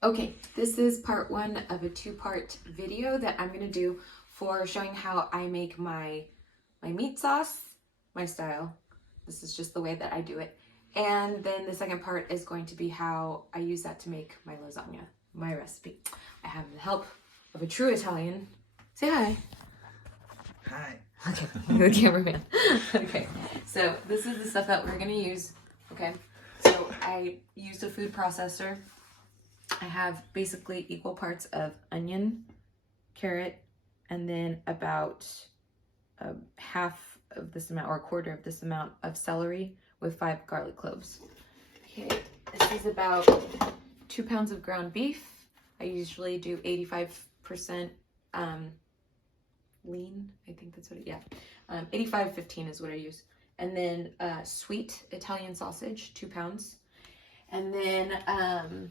Okay, this is part one of a two-part video that I'm gonna do for showing how I make my meat sauce, my style. This is just the way that I do it. And then the second part is going to be how I use that to make my lasagna, my recipe. I have the help of a true Italian. Say hi. Hi. Okay, the cameraman. Okay, so this is the stuff that we're gonna use. Okay, so I used a food processor. I have basically equal parts of onion, carrot, and then about half of this amount or a quarter of this amount of celery with 5 garlic cloves. Okay, this is about 2 pounds of ground beef. I usually do 85% lean. I think that's what it, yeah. 85-15 is what I use. And then sweet Italian sausage, 2 pounds. And then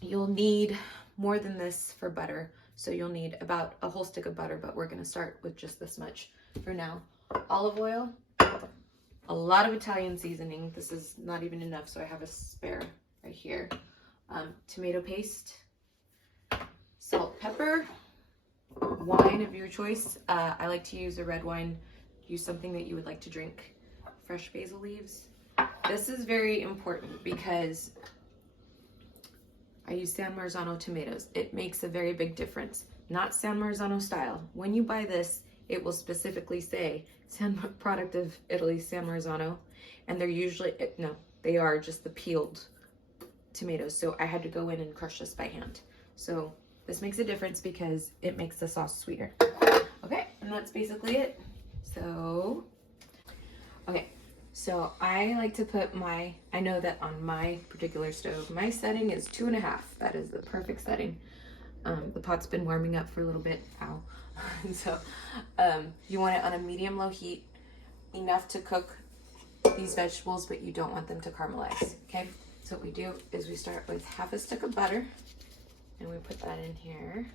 you'll need more than this for butter. So you'll need about a whole stick of butter, but we're gonna start with just this much for now. Olive oil, a lot of Italian seasoning. This is not even enough, so I have a spare right here. Tomato paste, salt, pepper, wine of your choice. I like to use a red wine. Use something that you would like to drink. Fresh basil leaves. This is very important because I use San Marzano tomatoes. It makes a very big difference. Not San Marzano style. When you buy this, it will specifically say product of Italy, San Marzano, and they're usually, no, they are just the peeled tomatoes. So I had to go in and crush this by hand. So this makes a difference because it makes the sauce sweeter. Okay, and that's basically it. So, okay. So I like to put I know that on my particular stove, my setting is 2.5. That is the perfect setting. The pot's been warming up for a little bit. Ow. So you want it on a medium-low heat, enough to cook these vegetables, but you don't want them to caramelize, okay? So what we do is we start with half a stick of butter, and we put that in here.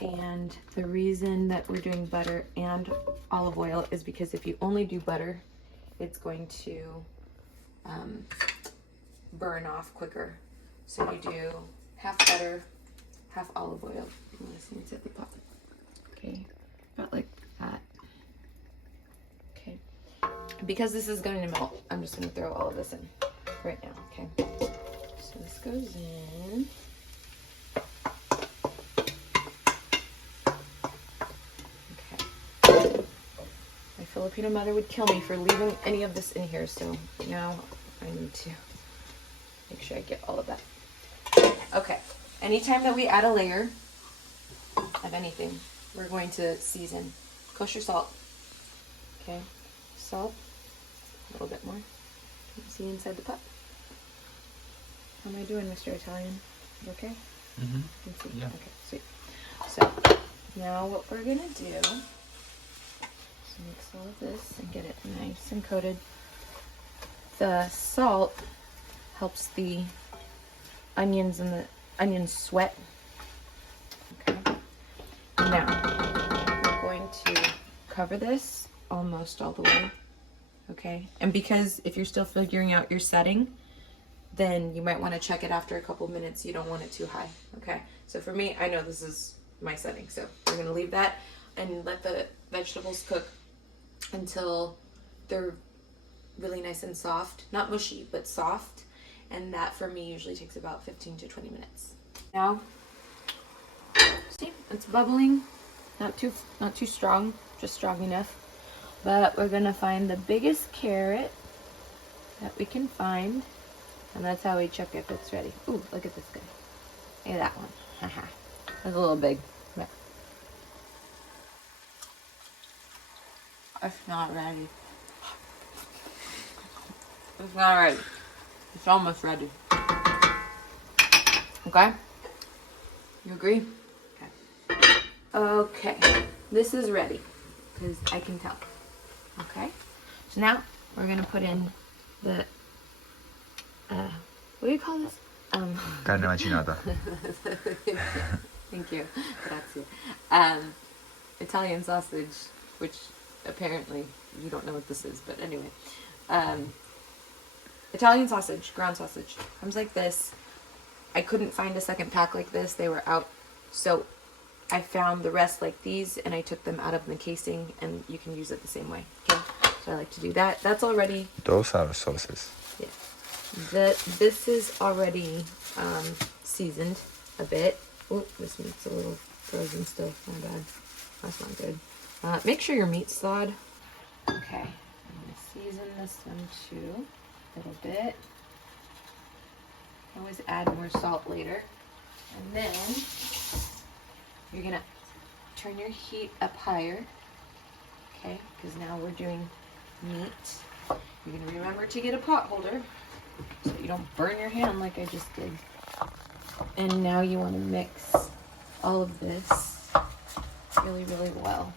And the reason that we're doing butter and olive oil is because if you only do butter, it's going to burn off quicker. So you do half butter, half olive oil. You want to see inside the pot. Okay, about like that. Okay, because this is going to melt, I'm just going to throw all of this in right now. Okay, so this goes in. Filipino mother would kill me for leaving any of this in here, so now I need to make sure I get all of that. Okay, anytime that we add a layer of anything, we're going to season. Kosher salt. Okay, salt, a little bit more. Can you see inside the pot? How am I doing, Mr. Italian? You okay? Mm-hmm. You can see? Yeah. Okay, sweet. So now what we're gonna do, mix all of this and get it nice and coated. The salt helps the onions and the onions sweat. Okay. Now we're going to cover this almost all the way. Okay. And because if you're still figuring out your setting, then you might want to check it after a couple minutes. You don't want it too high. Okay. So for me, I know this is my setting. So we're going to leave that and let the vegetables cook until they're really nice and soft. Not mushy, but soft. And that for me usually takes about 15 to 20 minutes. Now, see, it's bubbling. Not too strong, just strong enough. But we're gonna find the biggest carrot that we can find. And that's how we check if it's ready. Ooh, look at this guy. Look at that one. Haha. That's a little big. But it's not ready. It's not ready. It's almost ready. Okay? You agree? Okay. Okay. This is ready. Because I can tell. Okay? So now we're going to put in the, what do you call this? Carne macinata. Thank you. Grazie. Italian sausage, which apparently you don't know what this is, but anyway. Italian sausage, ground sausage, comes like this. I couldn't find a second pack like this. They were out. So I found the rest like these and I took them out of the casing, and you can use it the same way. Okay, so I like to do that. That's already. Those are sauces. Yeah. This is already seasoned a bit. Oh, this meat's a little frozen still. My bad. That's not good. Make sure your meat's thawed. Okay, I'm gonna season this one too a little bit. Always add more salt later. And then you're gonna turn your heat up higher. Okay, because now we're doing meat. You're gonna remember to get a pot holder so you don't burn your hand like I just did. And now you want to mix all of this really, really well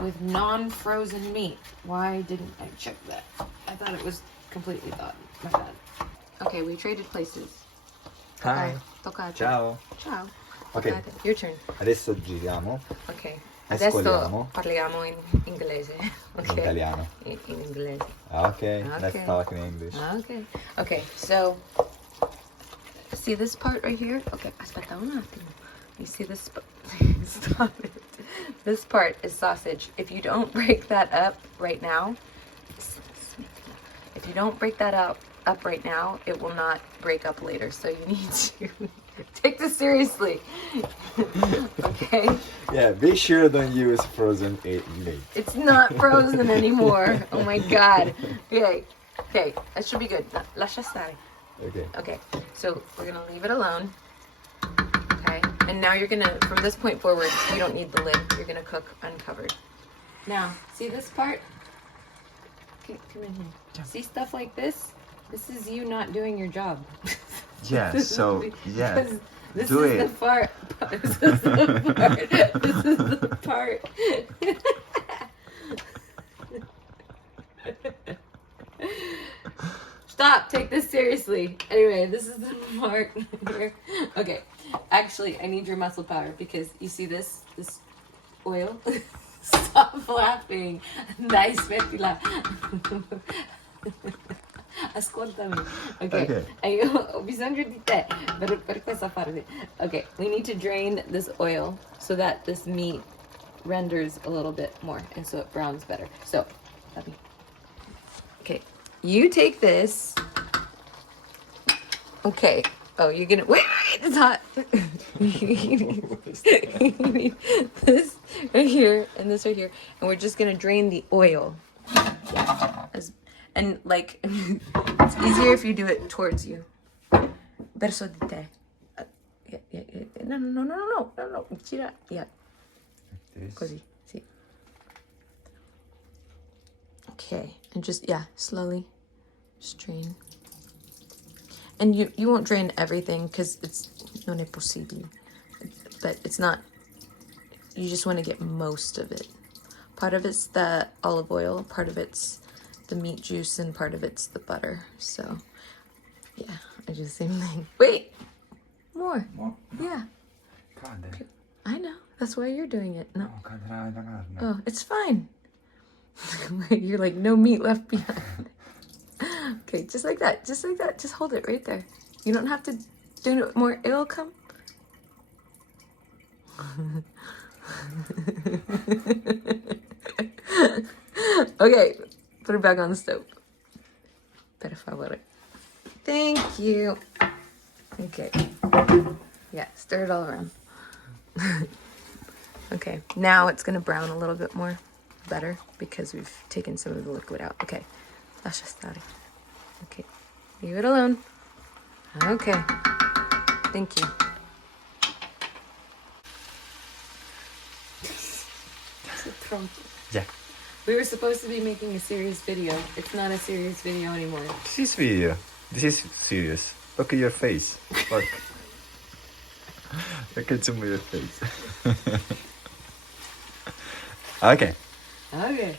with non-frozen meat. Why didn't I check that? I thought it was completely thawed. My bad. Okay, we traded places. Hi. Toccate. Ciao. Ciao. Ok. Toccate. Your turn. Adesso giriamo. Ok. Mescoliamo. Adesso parliamo in inglese. In italiano. In inglese. Okay, let's talk in English. Okay. Okay, so see this part right here? Okay, aspetta un attimo. You see this? Stop it. This part is sausage. If you don't break that up right now, right now, it will not break up later. So you need to take this seriously. Okay? Yeah, be sure don't use frozen meat. It's not frozen anymore. Oh my god. Okay. Okay, that should be good. Lascia stare. Okay. Okay, so we're gonna leave it alone. Okay, and now you're gonna, from this point forward, you don't need the lid. You're gonna cook uncovered. Now, see this part? Okay, come in here. See stuff like this? This is you not doing your job. Yeah, so, yeah. This Do is it. the part. This is the part. This is the part. Stop. Take this seriously. Anyway, this is the part where... Okay. Actually, I need your muscle power because you see this oil? Stop laughing. Dai, smettila. Ascoltami. Okay. Ho bisogno di te per questa parte. Okay, we need to drain this oil so that this meat renders a little bit more and so it browns better. So, let me. Okay, you take this. Okay. Oh, you're gonna wait. It's hot. You need this right here and this right here, and we're just gonna drain the oil. Yeah. And like, it's easier if you do it towards you. Verso di te. Yeah. No. Gira. Yeah. Così. Sì. Okay, and just slowly, just drain. And you won't drain everything because it's non è possibile. But it's not. You just want to get most of it. Part of it's the olive oil. Part of it's the meat juice, and part of it's the butter. So, yeah, I do the same thing. Wait, more. Yeah. I know. That's why you're doing it. No. Oh, it's fine. You're like, no meat left behind. Okay, just like that. Just like that. Just hold it right there. You don't have to do it more. It'll come. Okay, put it back on the stove. Per favore. Thank you. Okay. Yeah, stir it all around. Okay, now it's gonna brown a little bit more better because we've taken some of the liquid out. Okay, lascia stare. Okay, leave it alone. Okay, thank you. Yeah. We were supposed to be making a serious video. It's not a serious video anymore. This is video. This is serious. Look at your face. Look. Look at some of your face. Okay. Okay.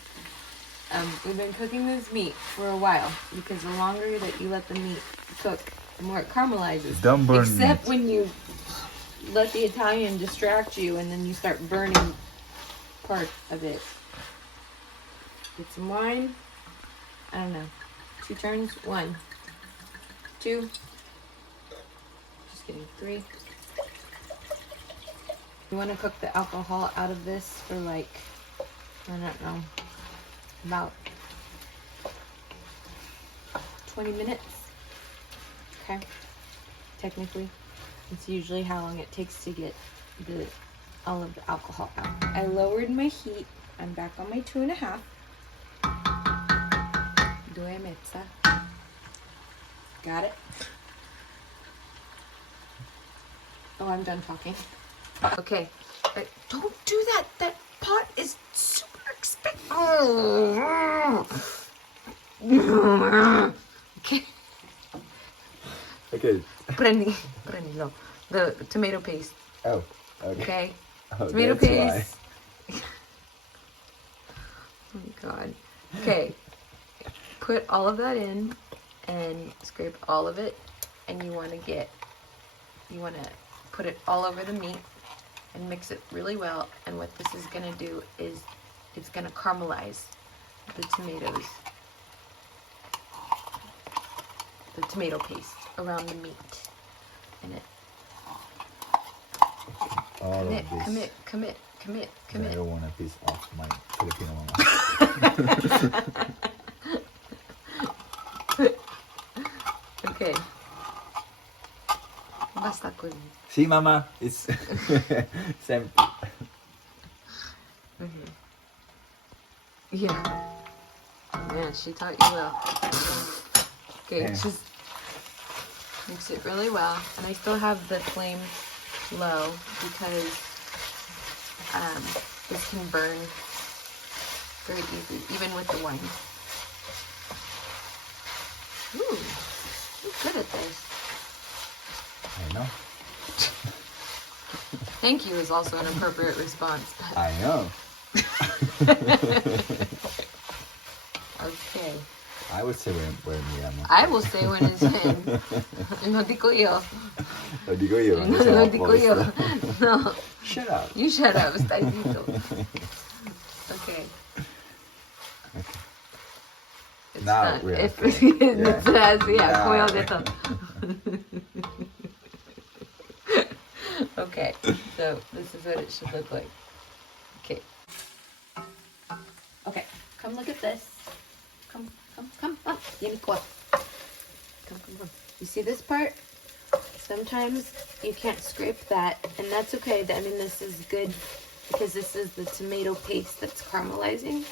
We've been cooking this meat for a while because the longer that you let the meat cook, the more it caramelizes. Don't burn Except meat. when you let the Italian distract you and then you start burning part of it. Get some wine. I don't know. 2 turns. 1, 2. just getting 3. You want to cook the alcohol out of this for like, I don't know, about 20 minutes. Okay. Technically, it's usually how long it takes to get all of the alcohol out. I lowered my heat. I'm back on my 2.5. 2.5. Got it? Oh, I'm done talking. Okay. Don't do that. That pot is super expensive. Okay. Okay. Prendilo. The tomato paste. Oh, okay. Okay. Oh, Tomato that's paste. Oh my god. Okay. Put all of that in and scrape all of it, and you want to put it all over the meat and mix it really well. And what this is going to do is it's going to caramelize the tomatoes, the tomato paste around the meat. And it All of this. Commit. I don't want a piece of my Filipino mama. Okay. Basta ko. See, mama, it's same. Okay. Yeah. Man, she taught you well. Okay, Yeah. just mix it really well. And I still have the flame low because this can burn very easily, even with the wine. Ooh, you're good at this. I know. Thank you is also an appropriate response. I know. Okay. I would say when mi amo. I will say when it's when. No digo yo. Lo digo yo. No digo yo. No. Shut up. You shut up. Está dito. Okay. It's Now done. we're If okay. it says, Yeah. pollo de todo. Okay, so this is what it should look like. Okay. Okay, come look at this. Come. Oh, come. You see this part? Sometimes you can't scrape that, and that's okay. I mean, this is good because this is the tomato paste that's caramelizing.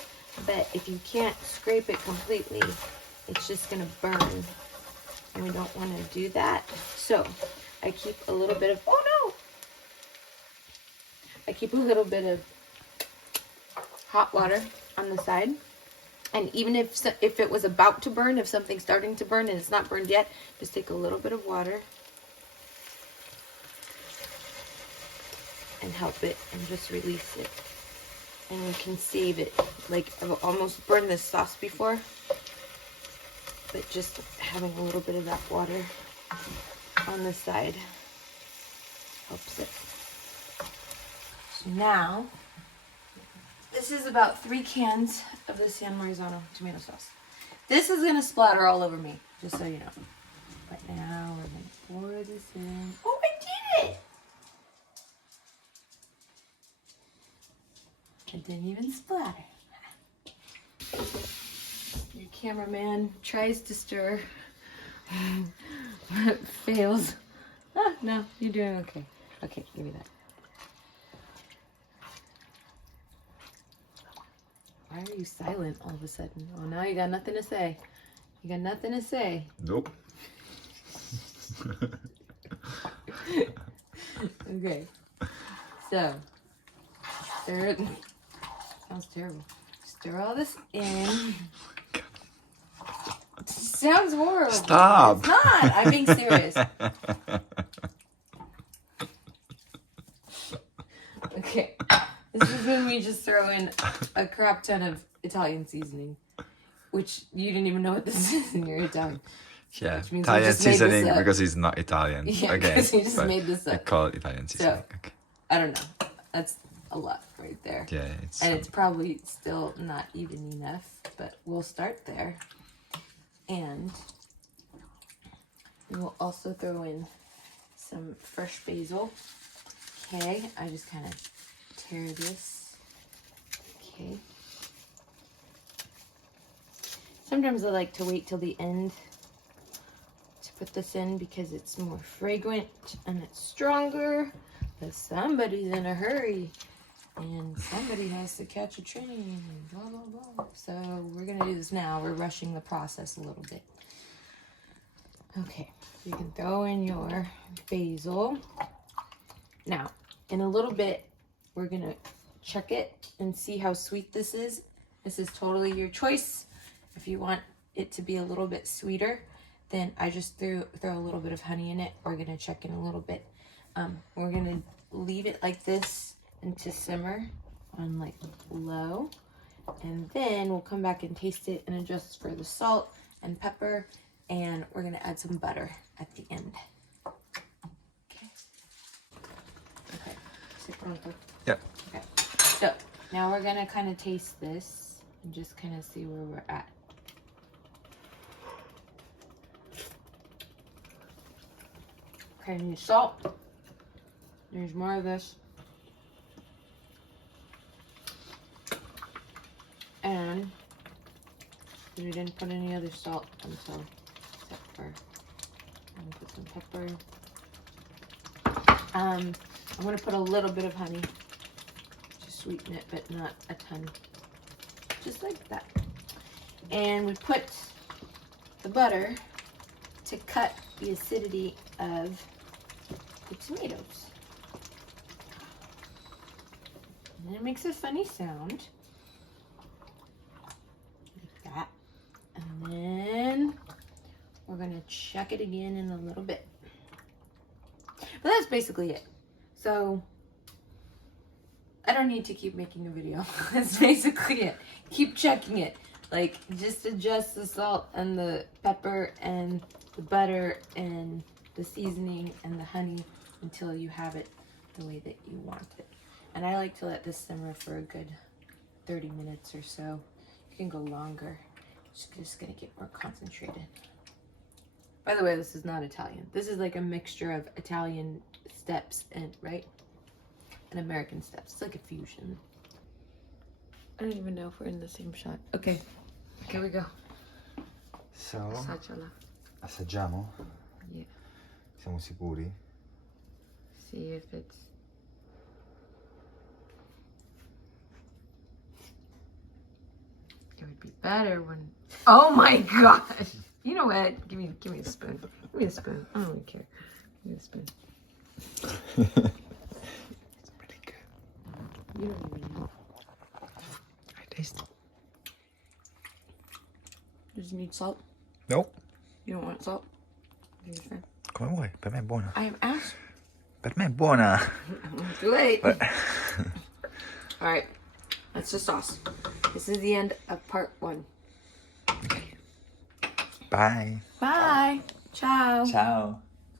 But if you can't scrape it completely, it's just gonna burn, and we don't want to do that. So I keep a little bit of, I keep a little bit of hot water on the side. And even if it was about to burn, if something's starting to burn and it's not burned yet, just take a little bit of water and help it and just release it. And you can save it. Like, I've almost burned this sauce before, but just having a little bit of that water on the side helps it. So now, this is about 3 cans of the San Marzano tomato sauce. This is gonna splatter all over me, just so you know. But now we're gonna pour this in. Oh, I did it! It didn't even splatter. Your cameraman tries to stir, but fails. Ah, no, you're doing okay. Okay, give me that. Why are you silent all of a sudden? Oh, now you got nothing to say. You got nothing to say. Nope. Okay. So, stir it. Sounds terrible. Stir all this in. Sounds horrible. Stop. It's not. I'm being serious. Okay. This is when we just throw in a crap ton of Italian seasoning, which you didn't even know what this is in your Italian. Yeah, Which means we Italian just made this seasoning up. because it's not Italian. Yeah, okay, because we just but made this they up. call it Italian seasoning. So, Okay. I don't know. That's a lot right there. Yeah, it's. And it's probably still not even enough, but we'll start there. And we will also throw in some fresh basil. Okay, I just kind of tear this. Okay. Sometimes I like to wait till the end to put this in because it's more fragrant and it's stronger. But somebody's in a hurry and somebody has to catch a train. Blah, blah, blah. So we're gonna do this now. We're rushing the process a little bit. Okay, you can throw in your basil. Now, in a little bit, we're gonna check it and see how sweet this is. This is totally your choice. If you want it to be a little bit sweeter, then I just throw a little bit of honey in it. We're gonna check in a little bit. We're gonna leave it like this and to simmer on like low. And then we'll come back and taste it and adjust for the salt and pepper. And we're gonna add some butter at the end. Okay. Okay. Sei pronto? Yep. Okay. So now we're gonna kind of taste this and just kind of see where we're at. Okay, need salt. There's more of this. And we didn't put any other salt until except for I'm gonna put some pepper. I'm gonna put a little bit of honey to sweeten it, but not a ton. Just like that. And we put the butter to cut the acidity of the tomatoes. And then it makes a funny sound. Like that. And then we're gonna check it again in a little bit. But that's basically it. So I don't need to keep making a video. That's basically it. Keep checking it. Like, just adjust the salt and the pepper and the butter and the seasoning and the honey until you have it the way that you want it. And I like to let this simmer for a good 30 minutes or so. You can go longer. It's just gonna get more concentrated. By the way, this is not Italian. This is like a mixture of Italian steps and, right? And American steps. It's like a fusion. I don't even know if we're in the same shot. Okay, here we go. So, Assaggiala. assaggiamo? Yeah. Siamo sicuri? See if it's... It would be better when... Oh my gosh! You know what? Give me a spoon. Give me a spoon. I don't really care. Give me a spoon. It's pretty good. You don't even know. I taste it. Does it need salt? Nope. You don't want salt? You sure? Come vuoi, per me è buona. I have asked. Per me è buona. Too late. But... Alright. That's the sauce. This is the end of part 1. Okay. Bye. Bye. Ciao. Ciao.